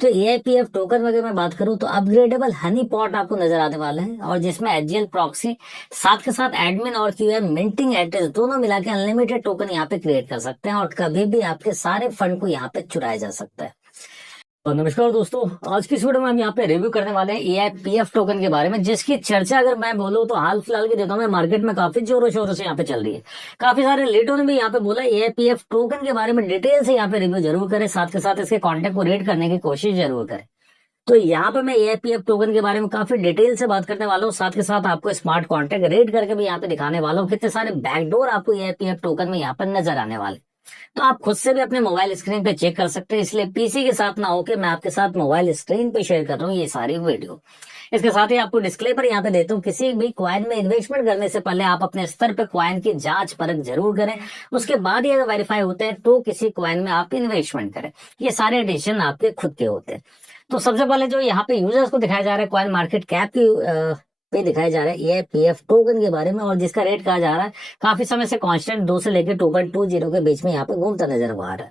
तो AIPF token में अगर मैं बात करूं तो अपग्रेडेबल हनी पॉट आपको नजर आने वाला है, और जिसमें HGL प्रॉक्सी साथ के साथ एडमिन और QM मिंटिंग एड्रेस दोनों मिला के अनलिमिटेड टोकन यहाँ पे क्रिएट कर सकते हैं और कभी भी आपके सारे फंड को यहाँ पे चुराया जा सकता है। तो नमस्कार दोस्तों, आज की इस वीडियो में हम यहाँ पे रिव्यू करने वाले हैं AIPF टोकन के बारे में, जिसकी चर्चा अगर मैं बोलूँ तो हाल फिलहाल के दिनों में मार्केट में काफी जोरों शोरों से यहाँ पे चल रही है। काफी सारे लीडों ने भी यहाँ पे बोला AIPF टोकन के बारे में डिटेल से यहाँ पे रिव्यू जरूर करें, साथ के साथ इसके कॉन्टेक्ट को रीड करने की कोशिश जरूर करें। तो यहाँ पे मैं AIPF टोकन के बारे में काफी डिटेल से बात करने वाला हूँ, साथ के साथ आपको स्मार्ट कॉन्ट्रैक्ट रेट करके भी यहाँ पे दिखाने वाला हूँ कितने सारे बैकडोर आपको AIPF टोकन में यहाँ पर नजर आने वाले। तो आप खुद से भी अपने मोबाइल स्क्रीन पे चेक कर सकते हैं, इसलिए पीसी के साथ ना होके मैं आपके साथ मोबाइल स्क्रीन पे शेयर कर रहा हूँ ये सारी वीडियो। इसके साथ ही आपको डिस्क्लेमर यहाँ पे देता हूँ, किसी भी कॉइन में इन्वेस्टमेंट करने से पहले आप अपने स्तर पे कॉइन की जांच परख जरूर करें, उसके बाद ही अगर वेरीफाई होते हैं तो किसी कॉइन में आप इन्वेस्टमेंट करें। ये सारे डिसीजन आपके खुद के होते हैं। तो सबसे पहले जो यहाँ पे यूजर्स को दिखाया जा रहा है कॉइन मार्केट कैप की पे दिखाया जा रहा है AIPF टोकन के बारे में, और जिसका रेट कहा जा रहा है काफी समय से कांस्टेंट 2 से लेकर 2.20 के बीच में यहाँ पे घूमता नजर आ रहा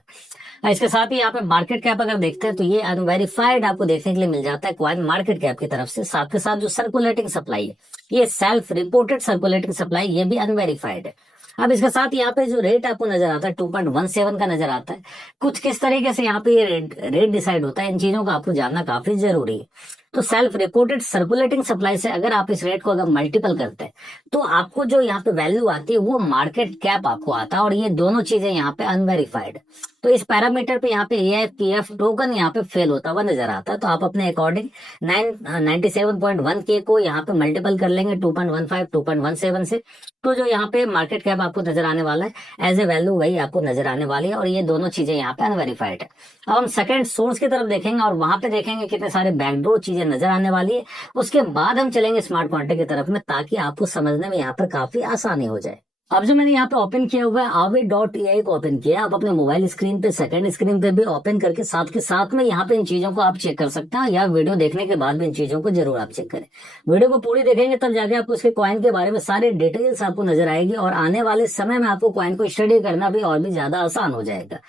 है। इसके साथ ही यहाँ पे मार्केट कैप अगर देखते हैं तो ये अनवेरिफाइड आपको देखने के लिए मिल जाता है कॉइन मार्केट कैप की तरफ से। साथ के साथ जो सर्कुलेटिंग सप्लाई है, ये सेल्फ रिपोर्टेड सर्कुलेटिंग सप्लाई, ये भी अनवेरिफाइड है। अब इसके साथ यहाँ पे जो रेट आपको नजर आता है 2.17 का नजर आता है। कुछ किस तरीके से यहाँ पे ये रेट डिसाइड होता है, इन चीजों को आपको जानना काफी जरूरी है। तो सेल्फ रिपोर्टेड सर्कुलेटिंग सप्लाई से अगर आप इस रेट को अगर मल्टीपल करते हैं तो आपको जो यहाँ पे वैल्यू आती है वो मार्केट कैप आपको आता है, और ये दोनों चीजें यहाँ पे अनवेरिफाइड। तो इस पैरामीटर पे यहाँ पे AIPF टोकन यहाँ पे फेल होता हुआ नजर आता है। तो आप अपने अकॉर्डिंग 97.1K को यहाँ पे मल्टीपल कर लेंगे 2.15 2.17 से, तो जो यहाँ पे मार्केट कैप आपको नजर आने वाला है एज ए वैल्यू वही आपको नजर आने वाली है, और ये दोनों चीजें यहाँ पे अनवेरिफाइड है। अब हम सेकंड सोर्स की तरफ देखेंगे और वहां पे देखेंगे कितने सारे बैकडोर चीजें नजर आने वाली है। उसके बाद हम चलेंगे स्मार्ट कॉन्ट्रैक्ट की तरफ में, ताकि आपको समझने में यहाँ पर काफी आसानी हो जाए। अब जो मैंने यहाँ पे ओपन किया हुआ है Aave.ai को ओपन किया, आप अपने मोबाइल स्क्रीन पे सेकंड स्क्रीन पे भी ओपन करके साथ के साथ में यहाँ पे इन चीजों को आप चेक कर सकते हैं, या वीडियो देखने के बाद भी इन चीजों को जरूर आप चेक करें। वीडियो को पूरी देखेंगे तब जाके आपको उसके कॉइन के बारे में सारे डिटेल्स आपको नजर आएगी, और आने वाले समय में आपको कॉइन को स्टडी करना भी और भी ज्यादा आसान हो जाएगा।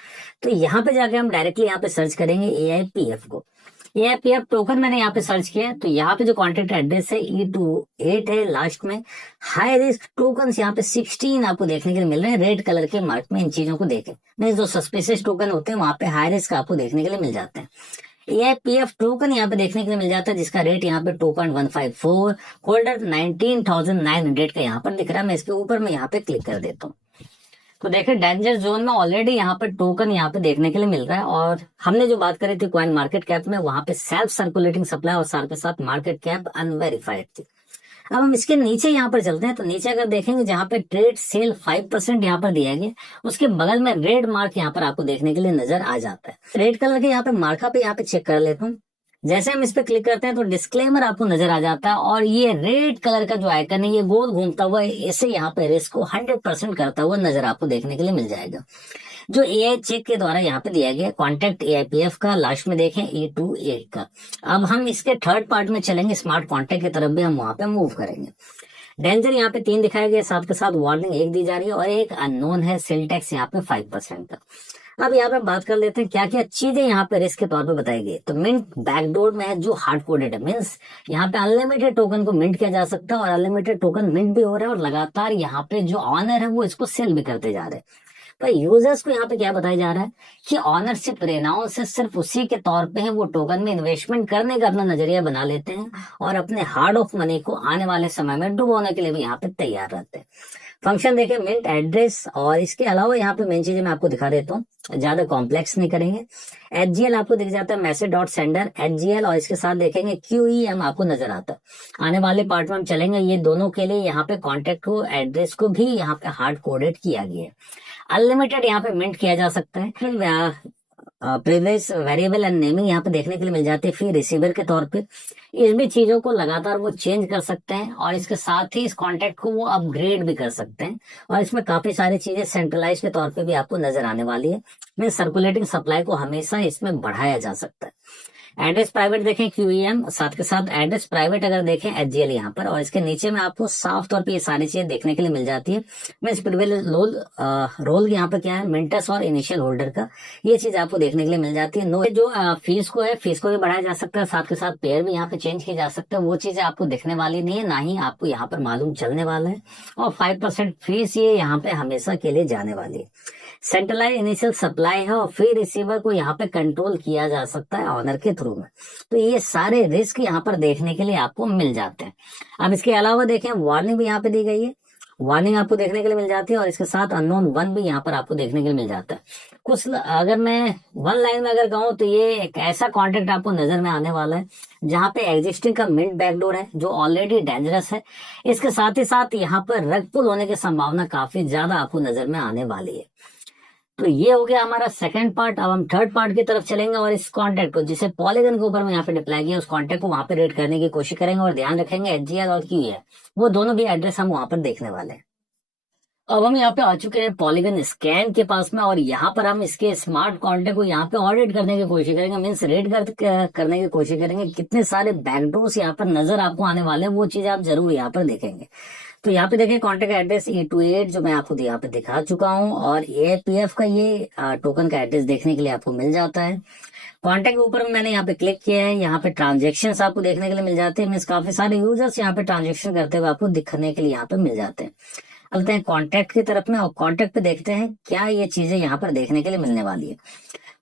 तो यहाँ पे जाके हम डायरेक्टली यहाँ पे सर्च करेंगे AIPF को। AIPF टोकन मैंने यहाँ पे सर्च किया, तो यहाँ पे जो कॉन्टेक्ट एड्रेस है E28 है लास्ट में। हाई रिस्क टोकन यहाँ पे 16 आपको देखने के लिए मिल रहे हैं रेड कलर के मार्क में। इन चीजों को देखें, नहीं जो सस्पिशियस टोकन होते हैं वहां पे हाई रिस्क आपको देखने के लिए मिल जाते हैं। AIPF टोकन यहाँ पे देखने के लिए मिल जाता है, जिसका रेट यहाँ पे 2.154, होल्डर 19,900 का यहाँ पर दिख रहा है। मैं इसके ऊपर में यहाँ पे क्लिक कर देता हूँ, तो देखिए डेंजर जोन में ऑलरेडी यहाँ पे टोकन यहाँ पे देखने के लिए मिल रहा है। और हमने जो बात करी थी कॉइन मार्केट कैप में, वहां पे सेल्फ सर्कुलेटिंग सप्लाई और साथ के साथ मार्केट कैप अनवेरिफाइड थी। अब हम इसके नीचे यहाँ पर चलते हैं, तो नीचे अगर देखेंगे जहाँ पे ट्रेड सेल 5% यहाँ पर दिया गया, उसके बगल में रेड मार्क यहाँ पर आपको देखने के लिए नजर आ जाता है। रेड कलर के यहाँ पे मार्का पे यहाँ पे चेक कर लेता हूँ। जैसे हम इस पे क्लिक करते हैं तो डिस्क्लेमर आपको नजर आ जाता है, और ये रेड कलर का जो आइकन है ये गोल घूमता हुआ ऐसे यहाँ पे रिस्क को 100% करता हुआ नजर आपको देखने के लिए मिल जाएगा, जो AI चेक के द्वारा यहाँ पे दिया गया कॉन्टेक्ट AIPF का। लास्ट में देखें E28 का। अब हम इसके थर्ड पार्ट में चलेंगे, स्मार्ट कॉन्टेक्ट की तरफ भी हम वहां पे मूव करेंगे। डेंजर यहाँ पे 3 दिखाया गया, साथ के साथ वार्निंग 1 दी जा रही है, और एक अननोन है सेल टैक्स यहाँ पे 5% का। अब यहाँ पे बात कर लेते हैं क्या क्या चीजें यहाँ पे रिस्क के तौर पे बताई गई। तो मिंट बैकडोर में है जो हार्ड कोडेड है, मीन्स यहाँ पे अनलिमिटेड टोकन को मिंट किया जा सकता है, और अनलिमिटेड टोकन मिंट भी हो रहा है, और लगातार यहाँ पे जो ऑनर है वो इसको सेल भी करते जा रहे हैं। पर यूजर्स को यहाँ पे क्या बताया जा रहा है कि ऑनरशिप रेनाउंस से सिर्फ उसी के तौर पे है, वो टोकन में इन्वेस्टमेंट करने का अपना नजरिया बना लेते हैं, और अपने हार्ड ऑफ मनी को आने वाले समय में डुबोने के लिए भी यहाँ पे तैयार रहते हैं। फंक्शन देखें मिंट एड्रेस, और इसके अलावा यहाँ पे मेन चीजें मैं आपको दिखा देता हूँ, ज्यादा कॉम्प्लेक्स नहीं करेंगे। HGL आपको दिख जाता है मैसेज डॉट सेंडर HGL, और इसके साथ देखेंगे QEM आपको नजर आता है। आने वाले पार्ट में हम चलेंगे, ये दोनों के लिए यहाँ पे कॉन्टेक्ट को एड्रेस को भी यहाँ पे हार्ड कोडेड किया गया है। अनलिमिटेड यहाँ पे मिंट किया जा सकता है। प्रीवियस वेरिएबल एंड नेमिंग यहाँ पे देखने के लिए मिल जाती है फी रिसीवर के तौर पे। इस भी चीजों को लगातार वो चेंज कर सकते हैं, और इसके साथ ही इस कॉन्टेक्ट को वो अपग्रेड भी कर सकते हैं, और इसमें काफी सारी चीजें सेंट्रलाइज के तौर पे भी आपको नजर आने वाली है। मैं सर्कुलेटिंग सप्लाई को हमेशा इसमें बढ़ाया जा सकता है। एड्रेस प्राइवेट देखें QEM, साथ के साथ एड्रेस प्राइवेट अगर देखें HGL यहाँ पर, और इसके नीचे में आपको साफ तौर पे ये सारी चीजें देखने के लिए मिल जाती है। मीन्स प्रिविलेज रोल यहाँ पे क्या है, मिंटस और इनिशियल होल्डर का, ये चीज आपको देखने के लिए मिल जाती है। नो जो फीस को है, फीस को भी बढ़ाया जा सकता है, साथ के साथ पेयर भी यहाँ पे चेंज किया जा सकता है, वो चीजें आपको दिखने वाली नहीं है, ना ही आपको यहाँ पर मालूम चलने वाला है। और 5% फीस ये यहाँ पे हमेशा के लिए जाने वाली है। सेंट्रलाइज इनिशियल सप्लाई है, और फ्री रिसीवर को यहाँ पे कंट्रोल किया जा सकता है ऑनर के थ्रू में। तो ये सारे रिस्क यहाँ पर देखने के लिए आपको मिल जाते हैं। अब इसके अलावा देखें, वार्निंग भी यहाँ पे दी गई है, वार्निंग आपको देखने के लिए मिल जाती है, और इसके साथ अननोन 1 भी यहाँ पर आपको देखने के लिए मिल जाता है। कुछ अगर मैं वन लाइन में अगर कहूँ तो ये एक ऐसा कॉन्ट्रैक्ट आपको नजर में आने वाला है जहाँ पे एग्जिस्टिंग का मिंट बैकडोर है जो ऑलरेडी डेंजरस है। इसके साथ ही साथ यहाँ पर रग पुल होने की संभावना काफी ज्यादा आपको नजर में आने वाली है। तो ये हो गया हमारा सेकंड पार्ट। अब हम थर्ड पार्ट की तरफ चलेंगे, और इस कॉन्ट्रैक्ट को जिसे पॉलीगन के ऊपर में यहाँ पे डिप्लाई किया, उस कॉन्ट्रैक्ट को वहां पे रेड करने की कोशिश करेंगे, और ध्यान रखेंगे HGL और QEM वो दोनों भी एड्रेस हम वहां पर देखने वाले हैं। अब हम यहाँ पे आ चुके हैं पॉलीगन स्कैन के पास में, और यहाँ पर हम इसके स्मार्ट कॉन्ट्रैक्ट को यहाँ पे ऑडिट करने की कोशिश करेंगे, मीन्स रेड करने की कोशिश करेंगे। कितने सारे बैकडोर्स यहाँ पर नजर आपको आने वाले हैं, वो चीजें आप जरूर यहाँ पर देखेंगे। तो यहाँ पे देखें कॉन्ट्रैक्ट एड्रेस E28 जो मैं आपको यहाँ पे दिखा चुका हूँ, और APF का ये टोकन का एड्रेस देखने के लिए आपको मिल जाता है। कॉन्ट्रैक्ट के ऊपर मैंने यहाँ पे क्लिक किया है, यहाँ पे ट्रांजेक्शन आपको देखने के लिए मिल जाते हैं, मीन्स काफी सारे यूजर्स यहाँ पे ट्रांजेक्शन करते हुए आपको दिखने के लिए यहाँ पे मिल जाते हैं। चलते हैं कॉन्ट्रैक्ट की तरफ में, और कॉन्ट्रैक्ट पे देखते हैं क्या ये चीजें यहाँ पर देखने के लिए मिलने वाली है।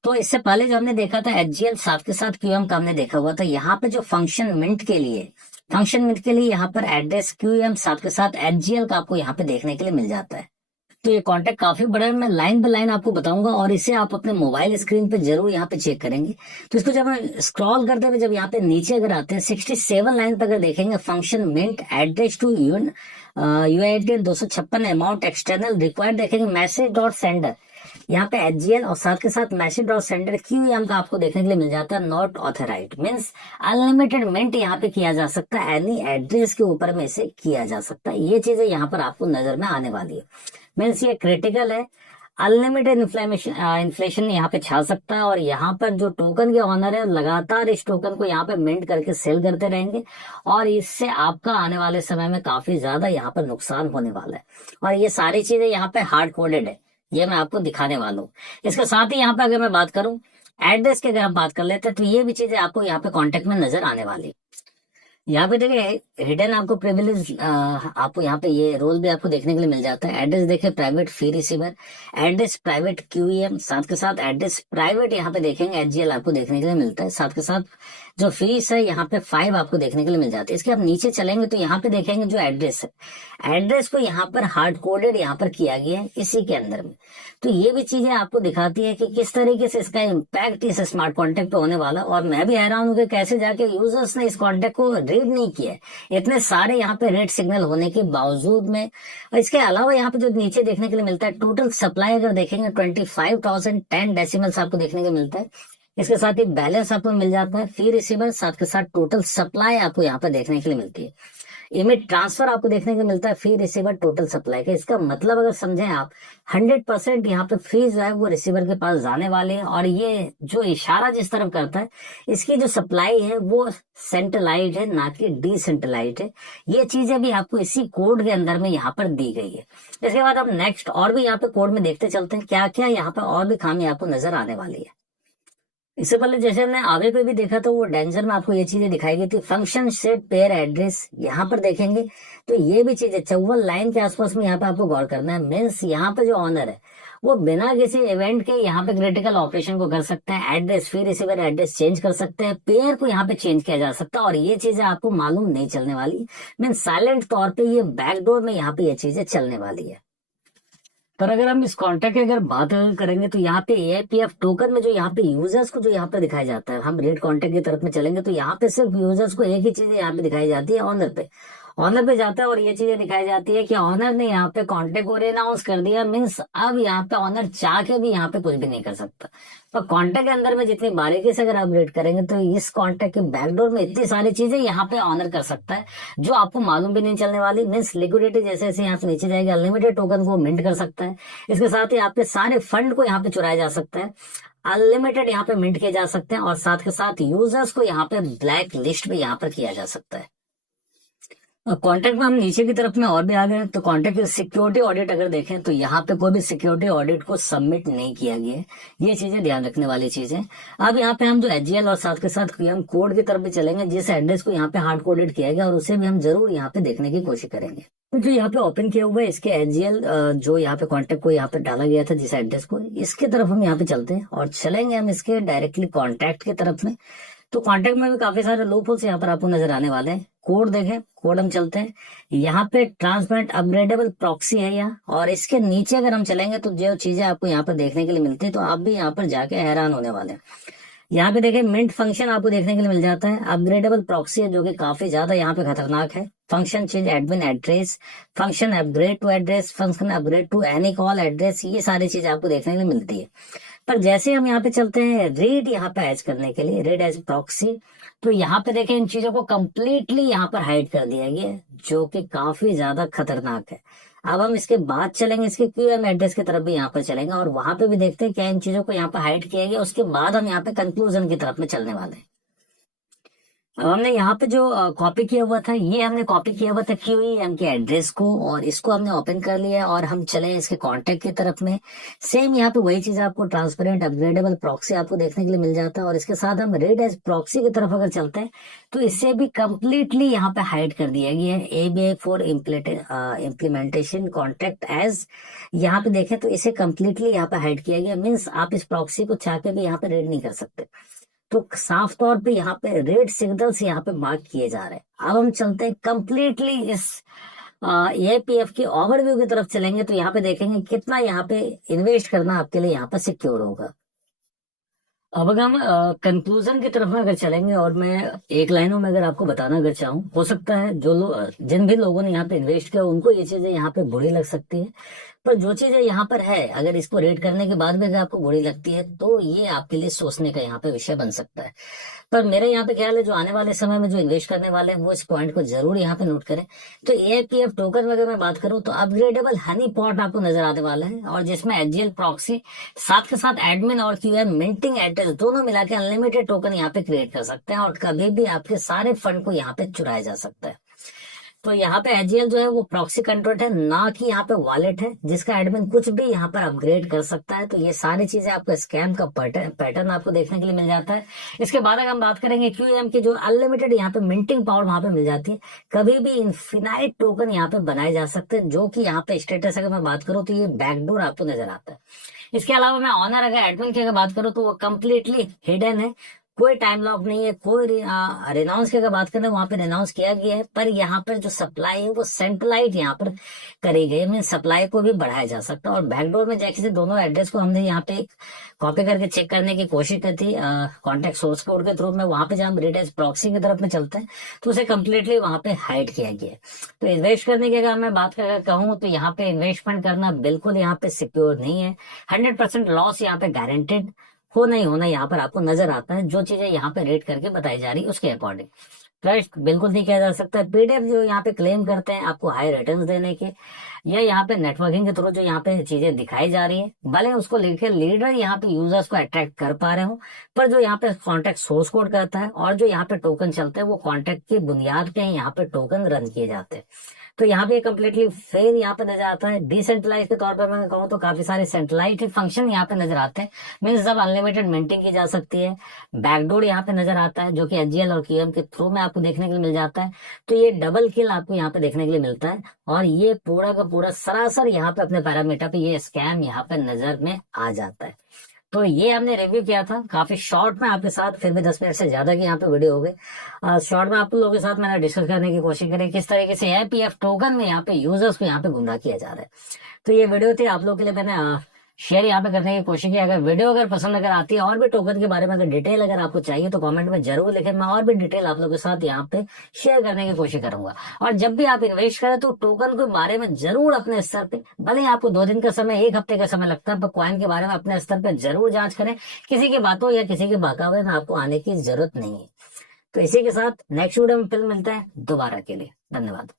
तो इससे पहले जो हमने देखा था HGL साथ के साथ QEM का हमने देखा हुआ था। यहाँ पे जो फंक्शन मिंट के लिए यहाँ पर एड्रेस QEM साथ के साथ HGL का आपको यहाँ पे देखने के लिए मिल जाता है। तो ये कॉन्ट्रैक्ट काफी बड़ा है, मैं लाइन बाय लाइन आपको बताऊंगा, और इसे आप अपने मोबाइल स्क्रीन पे जरूर यहाँ पे चेक करेंगे। तो इसको जब हम स्क्रॉल करते हुए जब यहाँ पे नीचे अगर आते हैं 67 लाइन पे अगर देखेंगे, function mint address to UID 256 amount external required देखेंगे, मैसेज डॉट सेंडर यहाँ पे HGL और साथ के साथ मैसेज डॉट सेंडर QEM का आपको देखने के लिए मिल जाता है। Not authorized means unlimited mint यहाँ पे किया जा सकता है, एनी एड्रेस के ऊपर में इसे किया जा सकता है। ये चीजें यहाँ पर आपको नजर में आने वाली है, मीन्स ये क्रिटिकल है। अनलिमिटेड इन्फ्लेशन यहाँ पे छा सकता है, और यहाँ पर जो टोकन के ऑनर है लगातार इस टोकन को यहाँ पे मिंट करके सेल करते रहेंगे, और इससे आपका आने वाले समय में काफी ज्यादा यहाँ पर नुकसान होने वाला है। और ये सारी चीजें यहाँ पे हार्ड कोडेड है, ये मैं आपको दिखाने वाला हूँ। इसके साथ ही यहाँ पे अगर मैं बात करूँ एड्रेस की, अगर हम बात कर लेते हैं, तो ये भी चीजें आपको यहाँ पे कॉन्टेक्ट में नजर आने वाली। यहाँ पे देखिए हिडन आपको प्रिविलेज आपको यहाँ पे ये रोल भी आपको देखने के लिए मिल जाता है। एड्रेस देखे private free receiver, address private QEM, साथ के साथ एड्रेस प्राइवेट यहाँ पे देखेंगे HGL आपको देखने के लिए मिलता है। साथ के साथ जो फीस है यहाँ पे 5 आपको देखने के लिए मिल जाती है। इसके आप नीचे चलेंगे तो यहाँ पे देखेंगे जो एड्रेस है, एड्रेस को यहाँ पर हार्ड कोडेड यहाँ पर किया गया है इसी के अंदर में। तो ये भी चीजें आपको दिखाती है कि किस तरीके से इसका इम्पैक्ट इस स्मार्ट कॉन्ट्रैक्ट पे होने वाला। और मैं भी हैरान हूँ कि कैसे जाके यूजर्स ने इस कॉन्ट्रैक्ट को रीड नहीं किया है, इतने सारे यहाँ पे रेड सिग्नल होने के बावजूद में। और इसके अलावा यहाँ पे जो नीचे देखने के लिए मिलता है टोटल सप्लाई अगर देखेंगे 25,010 डेसिमल्स आपको देखने को मिलता है। इसके साथ ही बैलेंस आपको मिल जाता है, फी रिसीवर साथ के साथ टोटल सप्लाई आपको यहाँ पर देखने के लिए मिलती है। इमिट ट्रांसफर आपको देखने को मिलता है, फी रिसीवर टोटल सप्लाई का। इसका मतलब अगर समझें आप 100% यहाँ पे फी जो है वो रिसीवर के पास जाने वाले हैं। और ये जो इशारा जिस तरफ करता है, इसकी जो सप्लाई है वो सेंट्रलाइज्ड है ना कि डिसेंट्रलाइज्ड है। ये चीजें भी आपको इसी कोड के अंदर में यहाँ पर दी गई है। इसके बाद आप नेक्स्ट और भी यहाँ पे कोड में देखते चलते हैं क्या क्या यहाँ पर और भी खामी आपको नजर आने वाली है। इससे पहले जैसे हमने आगे पे भी देखा तो वो डेंजर में आपको ये चीजें दिखाई गई थी। फंक्शन सेट पेयर एड्रेस यहाँ पर देखेंगे तो ये भी चीजें 54 लाइन के आसपास में यहाँ पे आपको गौर करना है। मीन्स यहाँ पे जो ऑनर है वो बिना किसी इवेंट के यहाँ पे क्रिटिकल ऑपरेशन को कर सकते हैं, एड्रेस फी रिसीवर एड्रेस चेंज कर सकते हैं, पेयर को यहाँ पे चेंज किया जा सकता है। और ये चीजें आपको मालूम नहीं चलने वाली, मीन्स साइलेंट तौर पर ये बैकडोर में यहाँ पे ये चीजें चलने वाली है। पर अगर हम इस कॉन्ट्रैक्ट की अगर बात करेंगे तो यहाँ पे APF टोकन में जो यहाँ पे यूजर्स को जो यहाँ पे दिखाया जाता है, हम रेड कॉन्ट्रैक्ट की तरफ में चलेंगे तो यहाँ पे सिर्फ यूजर्स को एक ही चीज यहाँ पे दिखाई जाती है, ऑनर पे जाता है और ये चीजें दिखाई जाती है कि ऑनर ने यहाँ पे कॉन्ट्रैक्ट को रेनाउंस कर दिया। मीन्स अब यहाँ पे ऑनर चाह के भी यहाँ पे कुछ भी नहीं कर सकता। पर कॉन्ट्रैक्ट के अंदर में जितनी बारीकी से अगर आप रीड करेंगे तो इस कॉन्ट्रैक्ट के बैकडोर में इतनी सारी चीजें यहाँ पे ऑनर कर सकता है जो आपको मालूम भी नहीं चलने वाली। मीन्स लिक्विडिटी जैसे जैसे यहाँ पे नीचे जाएगी, अनलिमिटेड टोकन को मिंट कर सकता है। इसके साथ ही आपके सारे फंड को यहाँ पे चुराया जा सकता है। अनलिमिटेड यहाँ पे मिंट किए जा सकते हैं और साथ के साथ यूजर्स को यहाँ पे ब्लैक लिस्ट भी यहाँ पर किया जा सकता है। कॉन्ट्रैक्ट में हम नीचे की तरफ में और भी आ गए तो कॉन्ट्रैक्ट सिक्योरिटी ऑडिट अगर देखें तो यहाँ पे कोई भी सिक्योरिटी ऑडिट को सबमिट नहीं किया गया है। ये चीजें ध्यान रखने वाली चीजें। अब यहाँ पे हम जो एचजीएल और साथ के साथ हम कोड की तरफ भी चलेंगे, जिस एड्रेस को यहाँ पे हार्ड कोडेड किया गया और उसे भी हम जरूर यहाँ पे देखने की कोशिश करेंगे। तो जो यहाँ पे ओपन किया हुआ है इसके एचजीएल जो यहाँ पे कॉन्टेक्ट को यहाँ पे डाला गया था जिस एड्रेस को, इसके तरफ हम यहाँ पे चलते हैं और चलेंगे हम इसके डायरेक्टली कॉन्टैक्ट की तरफ में। तो कॉन्टैक्ट में भी काफी सारे लूपहोल्स यहाँ पर आपको नजर आने वाले हैं। कोड देखें, कोड हम चलते हैं, यहाँ पे ट्रांसपेरेंट अपग्रेडेबल प्रॉक्सी है यहाँ, और इसके नीचे अगर हम चलेंगे तो जो चीजें आपको यहाँ पर देखने के लिए मिलती है तो आप भी यहाँ पर जाके हैरान होने वाले हैं। यहाँ पे देखें मिंट फंक्शन आपको देखने के लिए मिल जाता है। अपग्रेडेबल प्रॉक्सी है जो कि काफी ज्यादा यहाँ पे खतरनाक है। Function change admin address, function upgrade to address, function upgrade to any call address, ये सारी चीजें आपको देखने के लिए मिलती है। पर जैसे हम यहाँ पे चलते हैं रीड यहाँ पे एज करने के लिए, रीड एज प्रॉक्सी, तो यहाँ पे देखें इन चीजों को कंप्लीटली यहाँ पर हाइड कर दिया गया है जो कि काफी ज्यादा खतरनाक है। अब हम इसके बाद चलेंगे इसके क्यूएम एड्रेस की तरफ भी यहाँ पर चलेंगे और वहां पे भी देखते हैं क्या इन चीजों को यहाँ पर हाइड किया गया। उसके बाद हम यहाँ पे कंक्लूजन की तरफ में चलने वाले हैं। अब हमने यहाँ पे जो कॉपी किया हुआ था, ये हमने कॉपी किया हुआ था क्यूएम के एड्रेस को और इसको हमने ओपन कर लिया और हम चले इसके कॉन्टेक्ट की तरफ में। सेम यहाँ पे वही चीज आपको ट्रांसपेरेंट अपग्रेडेबल प्रॉक्सी आपको देखने के लिए मिल जाता है और इसके साथ हम रीड एज प्रॉक्सी की तरफ अगर चलते हैं तो इससे भी कंप्लीटली यहाँ पे हाइड कर दिया गया है। ABI for implementation contract as, यहाँ पे देखें तो इसे कंप्लीटली यहाँ पे हाइड किया गया। मीन्स आप इस प्रॉक्सी को चाह के भी यहाँ पे रीड नहीं कर सकते। तो साफ तौर पे यहाँ पे रेड सिग्नल्स यहाँ पे मार्क किए जा रहे हैं। अब हम चलते हैं कंप्लीटली इस APF की ओवरव्यू की तरफ चलेंगे तो यहाँ पे देखेंगे कितना यहाँ पे इन्वेस्ट करना आपके लिए यहाँ पे सिक्योर होगा। अब अगर हम कंक्लूजन की तरफ में अगर चलेंगे और मैं एक लाइनों में अगर आपको बताना अगर चाहूँ, हो सकता है जो लोग जिन भी लोगों ने यहाँ पे इन्वेस्ट किया उनको ये चीजें यहाँ पे बुरी लग सकती है, पर जो चीजें यहाँ पर है अगर इसको रेड करने के बाद भी अगर आपको बुरी लगती है तो ये आपके लिए सोचने का यहाँ पे विषय बन सकता है। पर मेरे यहाँ पे ख्याल है जो आने वाले समय में जो इन्वेस्ट करने वाले हैं वो इस पॉइंट को जरूर यहाँ पे नोट करें। तो APF टोकन में अगर मैं बात करूँ तो अपग्रेडेबल हनी पॉट आपको नजर आने वाला है और जिसमें HGL प्रॉक्सी साथ के साथ एडमिन और QM मिंटिंग एड्रेस दोनों मिला के अनलिमिटेड टोकन यहाँ पे क्रिएट कर सकते हैं और कभी भी आपके सारे फंड को यहाँ पे चुराया जा सकता है। तो यहाँ पे HGL जो है वो प्रॉक्सी कंट्रोल है, ना कि यहाँ पे वॉलेट है जिसका एडमिन कुछ भी यहाँ पर अपग्रेड कर सकता है। तो ये सारी चीजें आपको स्कैम का पैटर्न आपको देखने के लिए मिल जाता है। इसके बाद अगर हम बात करेंगे QM की जो अनलिमिटेड यहाँ पे मिंटिंग पावर वहां पे मिल जाती है, कभी भी इन्फिनाइट टोकन यहाँ पे बनाए जा सकते हैं, जो कि यहाँ पे स्टेटस अगर मैं बात करूँ तो ये बैकडोर आपको नजर आता है। इसके अलावा मैं ऑनर अगर एडमिन की अगर बात करूँ तो वो कम्प्लीटली हिडन है, कोई टाइम लॉक नहीं है। कोई रेनाउंस की अगर बात करें वहां पे रेनाउंस किया गया है, पर यहाँ पर जो सप्लाई है वो सेंट्रलाइज यहाँ पर करी गई है। मीन सप्लाई को भी बढ़ाया जा सकता है और बैकडोर में जैसे दोनों एड्रेस को हमने यहाँ पे कॉपी करके चेक करने की कोशिश की थी कॉन्टेक्ट सोर्स कोड के थ्रू में, वहां पे जब हम रीड एज प्रॉक्सी की तरफ में चलते हैं तो उसे कम्प्लीटली वहां पे हाइड किया गया है। तो इन्वेस्ट करने की अगर मैं बात कर कहूँ तो यहाँ पे इन्वेस्टमेंट करना बिल्कुल यहाँ पे सिक्योर नहीं है। 100% लॉस यहाँ पे गारंटेड होना ही होना यहाँ पर आपको नजर आता है, जो चीजें यहाँ पे रेट करके बताई जा रही है उसके अकॉर्डिंग। ट्रस्ट बिल्कुल नहीं किया जा सकता। PDF जो यहाँ पे क्लेम करते हैं आपको हाई रिटर्न्स देने के, या यहाँ पे नेटवर्किंग के थ्रू जो यहाँ पे चीजें दिखाई जा रही है, भले उसको लिखे लीडर यहाँ पे यूजर्स को अट्रैक्ट कर पा रहे हो, पर जो यहाँ पे कॉन्टेक्ट सोर्स कोड करता है और जो यहाँ पे टोकन चलते हैं वो कॉन्टेक्ट की बुनियाद पे यहाँ पे टोकन रन किए जाते हैं। तो यहाँ पे कम्प्लीटली फेल यहाँ पे नजर आता है। डिसेंट्रलाइज के तौर पर मैं कहूँ तो काफी सारे सेंट्रलाइज फंक्शन यहाँ पे नजर आते हैं। मीन्स जब अनलिमिटेड मिंटिंग की जा सकती है। बैकडोर यहाँ पे नजर आता है जो कि HGL और QM के थ्रू में आपको देखने के लिए मिल जाता है। तो ये डबल किल आपको यहाँ पे देखने के लिए मिलता है और ये पूरा का पूरा सरासर यहाँ पे अपने पैरामीटर पे ये स्कैम यहाँ पे नजर में आ जाता है। तो ये हमने रिव्यू किया था काफी शॉर्ट में आपके साथ, फिर भी 10 मिनट से ज्यादा की यहाँ पे वीडियो हो गई। शॉर्ट में आप लोगों के साथ मैंने डिस्कस करने की कोशिश करी किस तरीके से APF टोकन में यहाँ पे यूजर्स को यहाँ पे गुमराह किया जा रहा है। तो ये वीडियो थी आप लोगों के लिए मैंने शेयर यहाँ पे करने की कोशिश की। अगर वीडियो अगर पसंद अगर आती है और भी टोकन के बारे में अगर डिटेल अगर आपको चाहिए तो कमेंट में जरूर लिखें, मैं और भी डिटेल आप लोगों के साथ यहाँ पे शेयर करने की कोशिश करूंगा। और जब भी आप इन्वेस्ट करें तो टोकन के बारे में जरूर अपने स्तर पे, भले ही आपको 2 दिन का समय 1 हफ्ते का समय लगता है, पर कॉइन के बारे में अपने स्तर पे जरूर जांच करें। किसी की बातों या किसी के बहकावे में आपको आने की जरूरत नहीं है। तो इसी के साथ नेक्स्ट वीडियो में फिर मिलते हैं दोबारा के लिए। धन्यवाद।